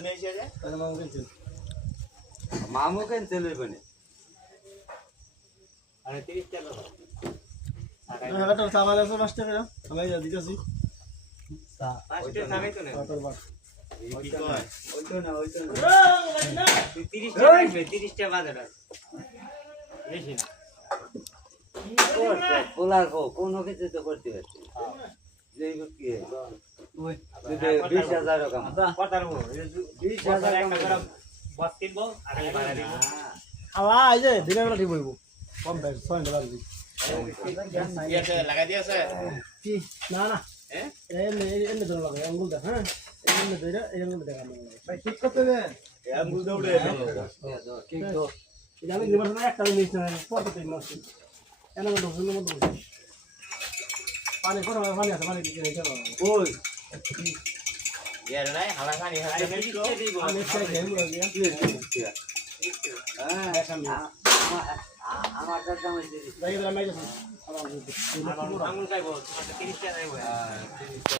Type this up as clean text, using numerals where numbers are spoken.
আমি এসে যায় তাহলে মামু কিনছেন মামু কেন চলে বনে আরে 30 টাকা একটা চাওয়া আছে 5 টাকা আমি দিতেছি 5 টাকা লাগাই তো না তোর বাট কি কয় ওইতো না 30 টাকা লাগবে 30 টাকা বাজার বেশি না পোলার কোনো কিছু তো করতে পারছি জৈব কি ওই 20,000 টাকা কথার বল 20,000 একটা করে বস কিনবো আর আমি ভাড়া দিব খাওয়া এই যে দিনের বেলা ঠিক হইব কম বেশ 6 টাকা লাগবে ইয়েতে লাগাই দিয়েছে কি না না হ্যাঁ এমনি ধরে লাগে আঙ্গুল দে হ্যাঁ এমনি ধরে এই আঙ্গুল দেখা না ভাই ঠিক করতে দেন আঙ্গুল দৌড়ে ঠিক তো এটা আমি নিবার না একটা মিনিট না পড়তে তিন মাস এনে মতো সুন্দর মতো পানি পড়া পানি আছে পানি দিকে রেখে দাও ওই ইয়ার নাই হালা পানি হাতে দিব আমি একটা গেম লাগিয়া আমার দাম হয়েছে যাই দিলাম মাইকে আঙুল খাইবো তোমার 30 টাকা দেবো